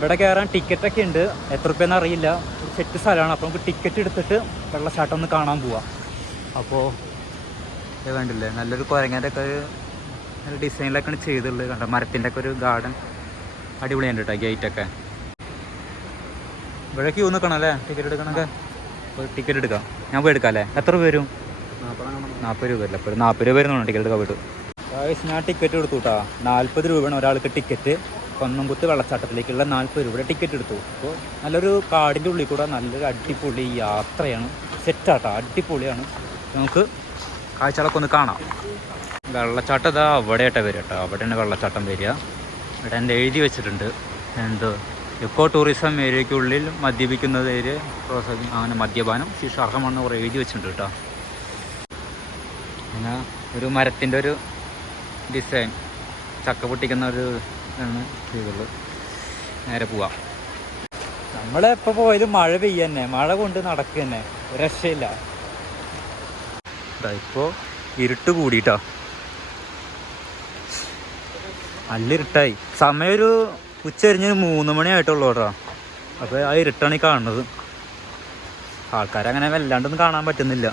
ഇവിടെ കയറാൻ ടിക്കറ്റൊക്കെ ഉണ്ട്. എത്ര രൂപയെന്ന് അറിയില്ല. ഒരു സെറ്റ് സ്ഥലമാണ്. അപ്പോൾ നമുക്ക് ടിക്കറ്റ് എടുത്തിട്ട് വെള്ളച്ചാട്ടം ഒന്ന് കാണാൻ പോവാം. അപ്പോൾ ഇത് കണ്ടില്ലേ, നല്ലൊരു കുരങ്ങൻ്റെ ഒക്കെ ഒരു ഡിസൈനിലൊക്കെയാണ് ചെയ്തിട്ടുള്ളത്. കണ്ടോ, മരത്തിൻ്റെ ഒക്കെ ഒരു ഗാർഡൻ അടിപൊളിയുണ്ട് കേട്ടോ. ഗേറ്റൊക്കെ ഇവിടെ ക്യൂ നിൽക്കണം അല്ലേ ടിക്കറ്റ് എടുക്കണമൊക്കെ. അപ്പോൾ ടിക്കറ്റ് എടുക്കാം. ഞാൻ പോയി എടുക്കാം അല്ലേ? എത്ര രൂപ വരും? 40 രൂപ വരില്ല. അപ്പോൾ 40 രൂപ വരുന്നുണ്ട് ടിക്കറ്റ് എടുക്കാൻ പോയിട്ട്. ഞാൻ ടിക്കറ്റ് എടുത്തു കേട്ടോ. 40 രൂപയാണ് ഒരാൾക്ക് ടിക്കറ്റ്. കൊന്നംകുത്ത് വെള്ളച്ചാട്ടത്തിലേക്കുള്ള 40 രൂപയുടെ ടിക്കറ്റ് എടുത്തു. അപ്പോൾ നല്ലൊരു കാടിൻ്റെ ഉള്ളിൽ കൂടെ നല്ലൊരു അടിപൊളി യാത്രയാണ്. സെറ്റാട്ടോ, അടിപൊളിയാണ്. നമുക്ക് കാഴ്ചകളൊക്കെ ഒന്ന് കാണാം. വെള്ളച്ചാട്ടം ഇതാ അവിടെയായിട്ടാണ് വരിക കേട്ടോ. അവിടെയാണ് വെള്ളച്ചാട്ടം വരിക. ഇവിടെ എൻ്റെ എഴുതി വെച്ചിട്ടുണ്ട് എന്തോ എക്കോ ടൂറിസം ഏരിയയ്ക്കുള്ളിൽ മദ്യപിക്കുന്നത് ഏരിയ പ്രോത്സാഹിപ്പിക്കും, അങ്ങനെ മദ്യപാനം ശിക്ഷാർഹമാണെന്ന് കുറേ എഴുതി വെച്ചിട്ടുണ്ട് കേട്ടോ. പിന്നെ ഒരു മരത്തിൻ്റെ ഒരു ഡിസൈൻ, ചക്ക പൊട്ടിക്കുന്ന ഒരു ഇതാണ് ചെയ്തുള്ളത്. നേരെ പോവാം. നമ്മളെപ്പോൾ പോയാലും മഴ പെയ്യ തന്നെ, മഴ കൊണ്ട് നടക്കുക തന്നെ, ഒരു രക്ഷയില്ല. ഇപ്പോൾ ഇരുട്ട് കൂടിയിട്ടോ, നല്ല ഇരുട്ടായി. സമയം ഒരു ഉച്ചരിഞ്ഞ് 3 മണി ആയിട്ടുള്ളൂ കേട്ടോ. അപ്പോൾ ആ ഇരുട്ടാണ് ഈ കാണുന്നത്. ആൾക്കാരങ്ങനെ വല്ലാണ്ടൊന്നും കാണാൻ പറ്റുന്നില്ല.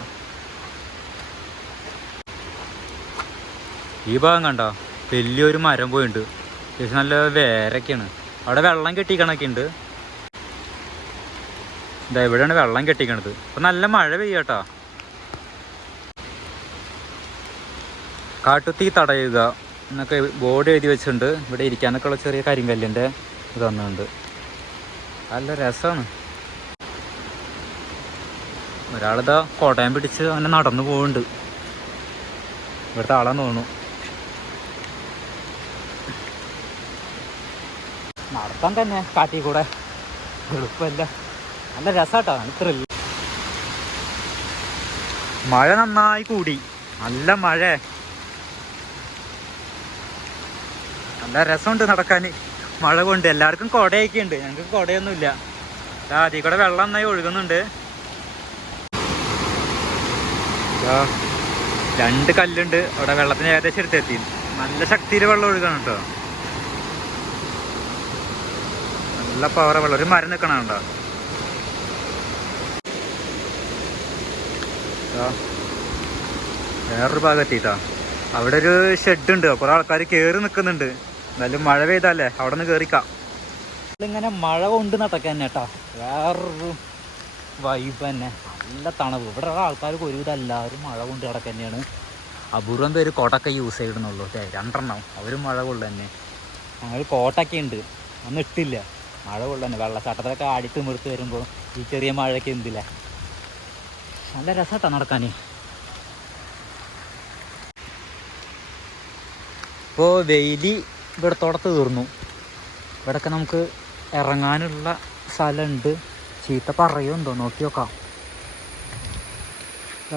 ഈ ഭാഗം കണ്ടോ, വലിയൊരു മരം പോയിട്ടുണ്ട്. അത്യാവശ്യം നല്ല വേരൊക്കെയാണ്. അവിടെ വെള്ളം കെട്ടിക്കണൊക്കെ ഉണ്ട്. ഇതാ ഇവിടെയാണ് വെള്ളം കെട്ടിക്കണത്. അപ്പം നല്ല മഴ പെയ്യാട്ടോ. കാട്ടുതീ തടയുക എന്നൊക്കെ ബോർഡ് എഴുതി വെച്ചിട്ടുണ്ട്. ഇവിടെ ഇരിക്കാനൊക്കെ ഉള്ള ചെറിയ കരിങ്കല്ലിൻ്റെ ഇത് തന്നുണ്ട്. നല്ല രസമാണ്. ഒരാളിതാ കോട്ടയം പിടിച്ച് അങ്ങനെ നടന്നു പോകുന്നുണ്ട്. ഇവിടുത്തെ ആളാന്ന് തോന്നുന്നു. നടത്താൻ തന്നെ കാട്ടിൽ കൂടെ എളുപ്പമല്ല. നല്ല രസാട്ടോ. ഇത്രയില്ല. മഴ നന്നായി കൂടി, നല്ല മഴ. നല്ല രസമുണ്ട് നടക്കാൻ മഴ കൊണ്ട്. എല്ലാവർക്കും കുടയൊക്കെ ഉണ്ട്, ഞങ്ങൾക്ക് കുടയൊന്നുമില്ല. അതിൽ കൂടെ വെള്ളം നന്നായി ഒഴുകുന്നുണ്ട്. 2 കല്ലുണ്ട് അവിടെ. വെള്ളത്തിന് ഏകദേശം എടുത്തെത്തി. നല്ല ശക്തിയിൽ വെള്ളം ഒഴുകണം കേട്ടോ. നല്ല പവർ വെള്ളം. ഒരു മരം നിൽക്കണുണ്ടോ? വേറൊരു ഭാഗത്തെത്തിട്ടാ. അവിടെ ഒരു ഷെഡ് ഉണ്ട്. കുറേ ആൾക്കാർ കയറി നിൽക്കുന്നുണ്ട്. എന്നാലും മഴ പെയ്താലേ അവിടെ നിന്ന് കയറിക്കാം. ഇങ്ങനെ മഴ കൊണ്ട് നടക്കാൻ തന്നെ കേട്ടോ. വേറൊരു വൈബ് തന്നെ. നല്ല തണുപ്പ്. ഇവിടെ ആൾക്കാർക്ക് ഒരുവിധം എല്ലാവരും മഴ കൊണ്ട് കിടക്കുക തന്നെയാണ്. അപൂർവം പേര് കോട്ടൊക്കെ യൂസ് ചെയ്യണമെന്നുള്ളൂ. 2 അവരും മഴ കൊള്ളു തന്നെ. ഞങ്ങൾ കോട്ടൊക്കെ ഉണ്ട്, ഒന്നും ഇട്ടില്ല. മഴ കൊള്ളു തന്നെ. വെള്ളച്ചാട്ടത്തിലൊക്കെ ആടി തിമിർത്ത് വരുമ്പോൾ ഈ ചെറിയ മഴയൊക്കെ എന്തില്ല. നല്ല രസമായിട്ടാണ് നടക്കാൻ. ഇപ്പോൾ വെയില് ഇവിടത്തോടെ തീർന്നു. ഇവിടെയൊക്കെ നമുക്ക് ഇറങ്ങാനുള്ള സ്ഥലമുണ്ട്. ചീത്ത പറയുന്നുണ്ടോ നോക്കി നോക്കാം.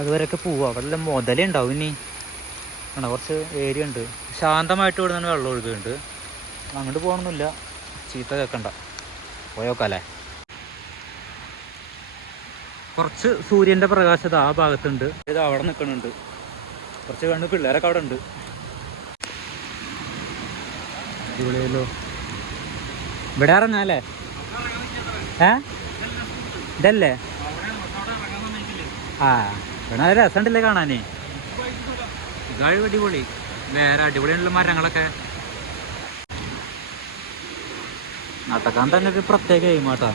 അതുവരെയൊക്കെ പോവുക. അവിടെ മുതലുണ്ടാവും. ഇനി ആണ് കുറച്ച് ഏരിയ ഉണ്ട്. ശാന്തമായിട്ട് ഇവിടെ നിന്ന് വെള്ളം ഒഴുകുന്നുണ്ട്. അങ്ങോട്ട് പോകണമെന്നില്ല, ചീത്ത കേൾക്കണ്ട. പോയോക്കാല്ലേ. കുറച്ച് സൂര്യൻ്റെ പ്രകാശത ആ ഭാഗത്തുണ്ട്. ഇത് അവിടെ നിൽക്കുന്നുണ്ട്. കുറച്ച് കണ്ട് പിള്ളേരൊക്കെ അവിടെ ഉണ്ട്. അടിപൊളിയല്ലോ. ഇവിടെ ഇറങ്ങാല്ലേ? ഇതല്ലേ? ഇവിടെ നല്ല രസമുണ്ടല്ലേ കാണാനേ. ഇതാഴ് അടിപൊളി. വേറെ അടിപൊളിയുള്ള മരങ്ങളൊക്കെ. നടക്കാൻ തന്നെ ഒരു പ്രത്യേക എയിമാട്ടാ.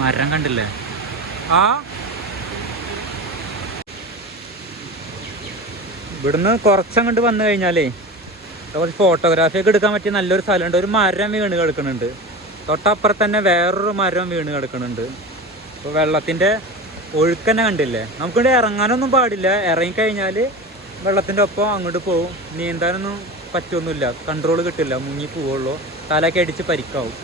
മരം കണ്ടില്ലേ? ഇവിടുന്ന് കുറച്ചങ്ങോട്ട് വന്നു കഴിഞ്ഞാലേ കുറച്ച് ഫോട്ടോഗ്രാഫിയൊക്കെ എടുക്കാൻ പറ്റിയ നല്ലൊരു സ്ഥലമുണ്ട്. ഒരു മരം വീണ് കിടക്കുന്നുണ്ട്. തൊട്ടപ്പുറത്ത് തന്നെ വേറൊരു മരം വീണ് കിടക്കുന്നുണ്ട്. അപ്പോൾ വെള്ളത്തിൻ്റെ ഒഴുക്കന്നെ കണ്ടില്ലേ. നമുക്കിവിടെ ഇറങ്ങാനൊന്നും പാടില്ല. ഇറങ്ങിക്കഴിഞ്ഞാൽ വെള്ളത്തിൻ്റെ ഒപ്പം അങ്ങോട്ട് പോകും. നീന്താനൊന്നും പറ്റുമൊന്നുമില്ല. കൺട്രോൾ കിട്ടില്ല. മുങ്ങി പോവുള്ളൂ. തലയൊക്കെ അടിച്ച് പരിക്കാവും.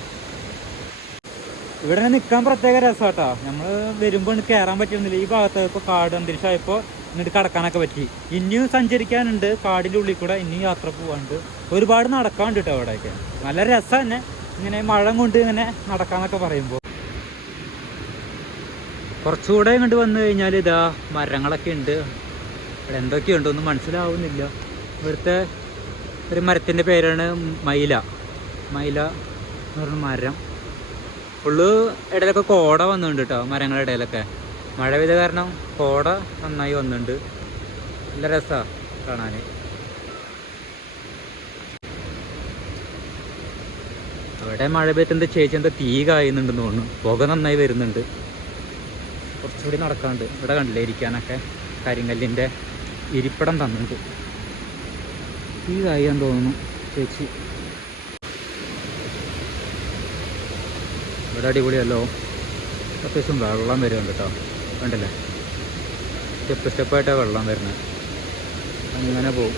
ഇവിടെ നിൽക്കാൻ പ്രത്യേക രസമാട്ടോ. നമ്മൾ വരുമ്പോൾ കയറാൻ പറ്റുന്നില്ല. ഈ ഭാഗത്ത് ഇപ്പോൾ കാട് അന്തരീക്ഷമായപ്പോൾ എന്നിട്ട് കടക്കാനൊക്കെ പറ്റി. ഇനിയും സഞ്ചരിക്കാനുണ്ട്. കാടിൻ്റെ ഉള്ളിൽ കൂടെ ഇനിയും യാത്ര പോകാനുണ്ട്. ഒരുപാട് നടക്കാനുണ്ട് കേട്ടോ അവിടെയൊക്കെ. നല്ല രസം തന്നെ ഇങ്ങനെ മഴ കൊണ്ട് ഇങ്ങനെ നടക്കാന്നൊക്കെ പറയുമ്പോൾ. കുറച്ചുകൂടെ ഇങ്ങോട്ട് വന്നു കഴിഞ്ഞാൽ ഇതാ മരങ്ങളൊക്കെ ഉണ്ട്. ഇവിടെ എന്തൊക്കെയുണ്ട് ഒന്നും മനസ്സിലാവുന്നില്ല. ഇവിടുത്തെ ഒരു മരത്തിൻ്റെ പേരാണ് മൈല എന്ന് പറഞ്ഞ മരം. ഫുള്ള് ഇടയിലൊക്കെ കോട വന്നിട്ടുണ്ട് കേട്ടോ, മരങ്ങളുടെ ഇടയിലൊക്കെ മഴ പെയ്ത കാരണം കോട നന്നായി വന്നിട്ടുണ്ട്. നല്ല രസമാണ് കാണാൻ. അവിടെ മഴ പെയ്യുന്നത് ചേച്ചി എന്താ തീ കായുന്നുണ്ടെന്ന് തോന്നുന്നു, പുക നന്നായി വരുന്നുണ്ട്. കുറച്ചുകൂടി നടക്കാണ്ട്. ഇവിടെ കണ്ടില്ലേ ഇരിക്കാനൊക്കെ കരിങ്കല്ലിൻ്റെ ഇരിപ്പിടം തന്നിട്ടുണ്ട്. തീ കായാന്ന് തോന്നുന്നു ചേച്ചി. ഇവിടെ അടിപൊളിയല്ലോ, അത്യാവശ്യം വെള്ളം വരുന്നുണ്ട് കേട്ടോ, കണ്ടില്ലേ സ്റ്റെപ്പ് സ്റ്റെപ്പായിട്ടാണ് വെള്ളം വരുന്നത്. അങ്ങനെ പോവും.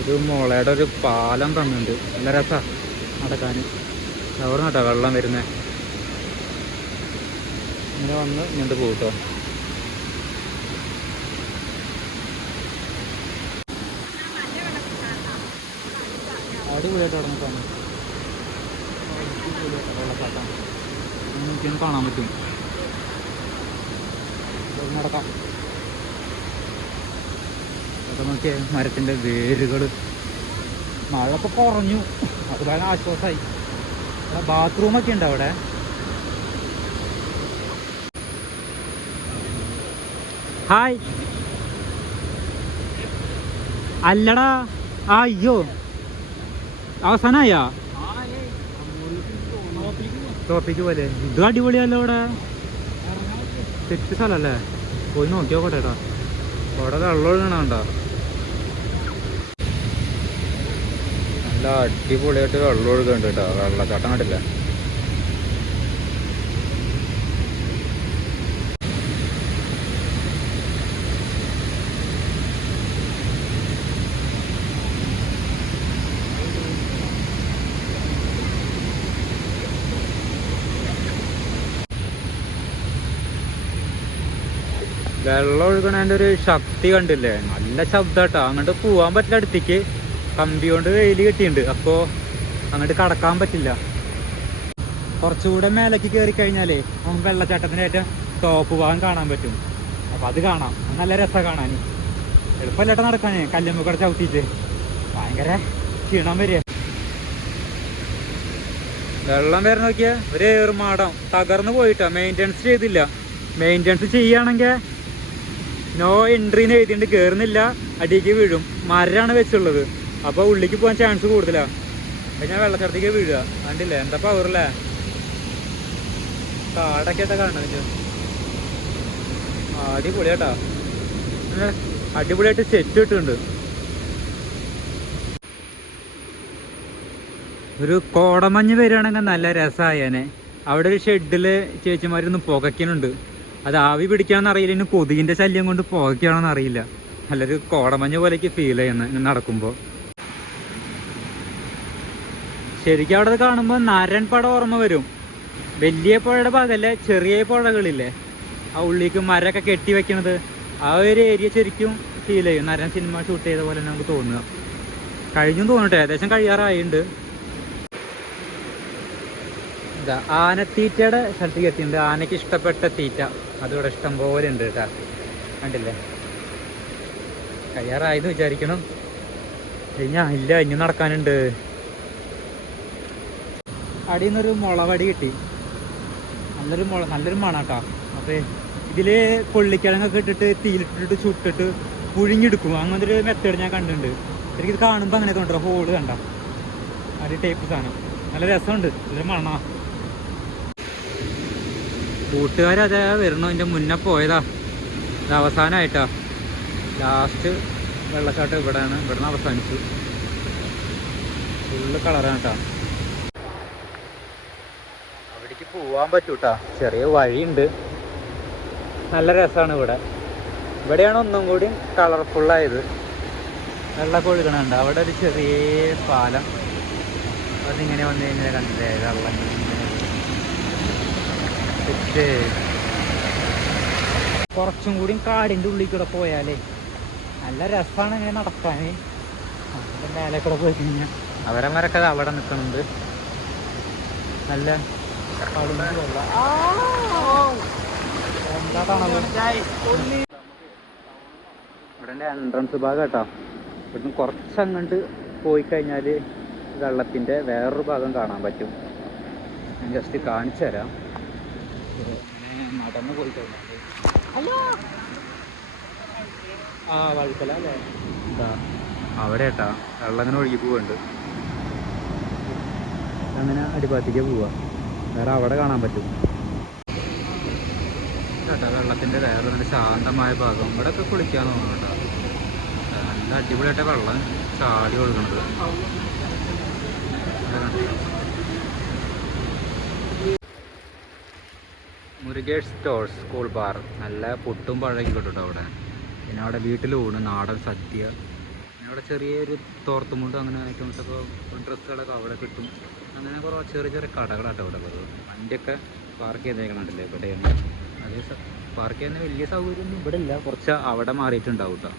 ഇത് മുളയുടെ ഒരു പാലം തന്നിട്ടുണ്ട്, നല്ല രസമാണ് നടക്കാൻ. അവിടെ കേട്ടോ വെള്ളം വരുന്നത്. ഇങ്ങനെ വന്ന് ഇങ്ങോട്ട് പോകും കേട്ടോ. അടിപൊളിയായിട്ട് നടന്നിട്ടാണ് വെള്ളച്ചാട്ടം. നോക്കിയാൽ കാണാൻ പറ്റും. നടക്കാം. അതൊക്കെ നോക്കിയേ മരത്തിൻ്റെ വേരുകൾ. മഴ ഇപ്പോൾ കുറഞ്ഞു, അത് ഭയങ്കര ആശ്വാസമായി. അവിടെ ബാത്റൂമൊക്കെ ഉണ്ട് അവിടെ. ഹായ്. അല്ലടാ, അയ്യോ അവസാനമായാ ടോപ്പിക്ക് പോലെ. ഇത് അടിപൊളിയല്ലോ ഇവിടെ, സെറ്റ് സ്ഥലമല്ലേ. പോയി നോക്കി നോക്കട്ടെ കേട്ടോ. അവിടെ വെള്ളം ഒഴുകണുണ്ടോ? നല്ല അടിപൊളിയായിട്ട് വെള്ളം ഒഴുകുന്നുണ്ട് കേട്ടോ. വെള്ളച്ചാട്ടം കണ്ടില്ല. വെള്ളം ഒഴുകണതിൻ്റെ ഒരു ശക്തി കണ്ടില്ലേ, നല്ല ശബ്ദം കേട്ടോ. അങ്ങോട്ട് പോകാൻ പറ്റില്ല, അടുത്തേക്ക് കമ്പി കൊണ്ട് വെയിൽ കിട്ടിയിട്ടുണ്ട്. അപ്പോൾ അങ്ങോട്ട് കടക്കാൻ പറ്റില്ല. കുറച്ചുകൂടെ മേലേക്ക് കയറി കഴിഞ്ഞാലേ നമുക്ക് വെള്ളച്ചാട്ടത്തിൻ്റെ ഏറ്റവും ടോപ്പ് ഭാഗം കാണാൻ പറ്റും. അപ്പോൾ അത് കാണാം, നല്ല രസമാണ് കാണാൻ. എളുപ്പമല്ലേട്ടോ നടക്കാൻ, കല്ലുമ്മക്കൂടെ ചവിട്ടിയിട്ട് ഭയങ്കര ക്ഷീണം വരിക. വെള്ളം വരണ നോക്കിയാൽ ഒരു ഏറുമാടം തകർന്നു പോയിട്ടാ, മെയിൻ്റെനൻസ് ചെയ്തില്ല. മെയിൻ്റെനൻസ് ചെയ്യുകയാണെങ്കിൽ നോ എൻട്രിന്ന് എഴുതിയിട്ട് കയറുന്നില്ല, അടിയിലേക്ക് വീഴും. മരമാണ് വെച്ചുള്ളത്, അപ്പോൾ ഉള്ളിലേക്ക് പോകാൻ ചാൻസ് കൂടുതലാണ്. കഴിഞ്ഞാൽ വെള്ളച്ചാട്ടത്തേക്ക് വീഴുക. കണ്ടില്ലേ എന്താ പവറല്ലേ, കാടൊക്കെ ആയിട്ടാ കാണുന്നത്. അടിപൊളിയാട്ടാ, അടിപൊളിയായിട്ട് സെറ്റ് ഇട്ടിട്ടുണ്ട്. ഒരു കോടമഞ്ഞ് വരികയാണെങ്കിൽ നല്ല രസമായേനെ. അവിടെ ഒരു ഷെഡിൽ ചേച്ചിമാരൊന്ന് പുകയ്ക്കുന്നുണ്ട്. അത് ആവി പിടിക്കാമെന്ന് അറിയില്ല, ഇനി കൊതുകിൻ്റെ ശല്യം കൊണ്ട് പുകയ്ക്കുകയാണെന്ന് അറിയില്ല. നല്ലൊരു കോടമഞ്ഞ് പോലെയൊക്കെ ഫീൽ ചെയ്യുന്നത് ഇങ്ങനെ നടക്കുമ്പോൾ. ശരിക്കും അവിടെ കാണുമ്പോൾ നരൻ പടം ഓർമ്മ വരും. വലിയ പുഴയുടെ ഭാഗമല്ലേ, ചെറിയ പുഴകളില്ലേ ആ ഉള്ളിലേക്ക് മരമൊക്കെ കെട്ടി വെക്കണത്, ആ ഒരു ഏരിയ ശരിക്കും ഫീൽ ചെയ്യും. നരൻ സിനിമ ഷൂട്ട് ചെയ്ത പോലെ നമുക്ക് തോന്നുക. കഴിഞ്ഞും തോന്നട്ടെ, ഏകദേശം കഴിയാറായിട്ടുണ്ട്. ഇതാ ആനത്തീറ്റയുടെ സ്ഥലത്തേക്ക് എത്തിയിട്ടുണ്ട്. ആനയ്ക്ക് ഇഷ്ടപ്പെട്ട തീറ്റ അതിവിടെ ഇഷ്ടം പോലെ ഉണ്ട് കേട്ടോ, കണ്ടില്ലേ. കഴിയാറായെന്ന് വിചാരിക്കണം. ഇല്ല, ഇനി നടക്കാനുണ്ട്. അടിയിൽ നിന്നൊരു മുളവടി കിട്ടി, നല്ലൊരു മണാട്ടോ. അപ്പോൾ ഇതിൽ കൊള്ളിക്കിഴങ്ങൊക്കെ ഇട്ടിട്ട് തീയിലിട്ടിട്ട് ചുട്ടിട്ട് പുഴുങ്ങിയെടുക്കും. അങ്ങനത്തെ ഒരു മെത്തേഡ് ഞാൻ കണ്ടിട്ടുണ്ട്. എനിക്കിത് കാണുമ്പോൾ അങ്ങനെ തോന്നുന്നു. ഹോള് കണ്ട ഒരു ടൈപ്പ് സാധനം, നല്ല രസമുണ്ട്, നല്ല മണാ. കൂട്ടുകാരതേ വരണോ, എൻ്റെ മുന്നേ പോയതാ. ഇത് അവസാനമായിട്ടാ, ലാസ്റ്റ് വെള്ളച്ചാട്ടം ഇവിടെയാണ്. ഇവിടുന്ന് അവസാനിച്ചു. ഫുള്ള് കളറാണ് കേട്ടോ. അവിടേക്ക് പോവാൻ പറ്റൂട്ടാ, ചെറിയ വഴിയുണ്ട്. നല്ല രസമാണ് ഇവിടെ. ഇവിടെയാണ് ഒന്നും കൂടി കളർഫുള്ളായത്. വെള്ളമൊക്കെ ഒഴുകണുണ്ട്. അവിടെ ഒരു ചെറിയ പാലം, അതിങ്ങനെ വന്നു കഴിഞ്ഞാൽ കണ്ടില്ലേ വെള്ളം കുറച്ചും കൂടി കാടിൻ്റെ ഉള്ളിൽ കൂടെ പോയാലേ നല്ല രസമാണ് ഇങ്ങനെ നടക്കാൻ. അതിൻ്റെ മേലെ കൂടെ പോയി കഴിഞ്ഞാൽ അവരന്മാരൊക്കെ അവിടെ നിൽക്കുന്നുണ്ട്. നല്ല എന്താ കാണാൻ ഇവിടെ എൻട്രൻസ് ഭാഗം കേട്ടോ. ഇവിടുന്ന് കുറച്ചങ്ങോട്ട് പോയി കഴിഞ്ഞാൽ വെള്ളത്തിൻ്റെ വേറൊരു ഭാഗം കാണാൻ പറ്റും. ഞാൻ ജസ്റ്റ് കാണിച്ചു തരാം. ഇങ്ങനെ നടന്നു പോയി കഴിഞ്ഞാൽ ആ വഴുക്കല അല്ലേ എന്താ അവിടെ ഏട്ടാ വെള്ളം അങ്ങനെ ഒഴുകി പോവുന്നുണ്ട്. അങ്ങനെ അടിഭാഗത്തേക്ക് പോവുക. വേറെ അവിടെ കാണാൻ പറ്റും കേട്ടോ വെള്ളത്തിൻ്റെ വേറൊരു ശാന്തമായ ഭാഗം. ഇവിടെയൊക്കെ കുളിക്കാൻ തോന്നുന്നു കേട്ടോ. നല്ല അടിപൊളിയായിട്ട് വെള്ളം ചാടി ഒഴുകണത്. Murukesh stores school bar. നല്ല പുട്ടും പഴയും കിട്ടും അവിടെ. പിന്നെ അവിടെ വീട്ടിലൂണ് നാടൻ സദ്യ. പിന്നെ അവിടെ ചെറിയൊരു തോർത്തുമുണ്ട് അങ്ങനെ ഐറ്റംസൊക്കെ ഡ്രസ്സുകളൊക്കെ അവിടെ കിട്ടും. അങ്ങനെ കുറേ ചെറിയ ചെറിയ കടകളാട്ടോ ഇവിടെ ഉള്ളത്. വണ്ടിയൊക്കെ പാർക്ക് ചെയ്തേക്കണുണ്ടല്ലേ ഇവിടെയാണ്. അതേ പാർക്ക് ചെയ്യുന്ന വലിയ സൗകര്യമൊന്നും ഇവിടെ ഇല്ല. കുറച്ച് അവിടെ മാറിയിട്ടുണ്ടാവും കേട്ടോ.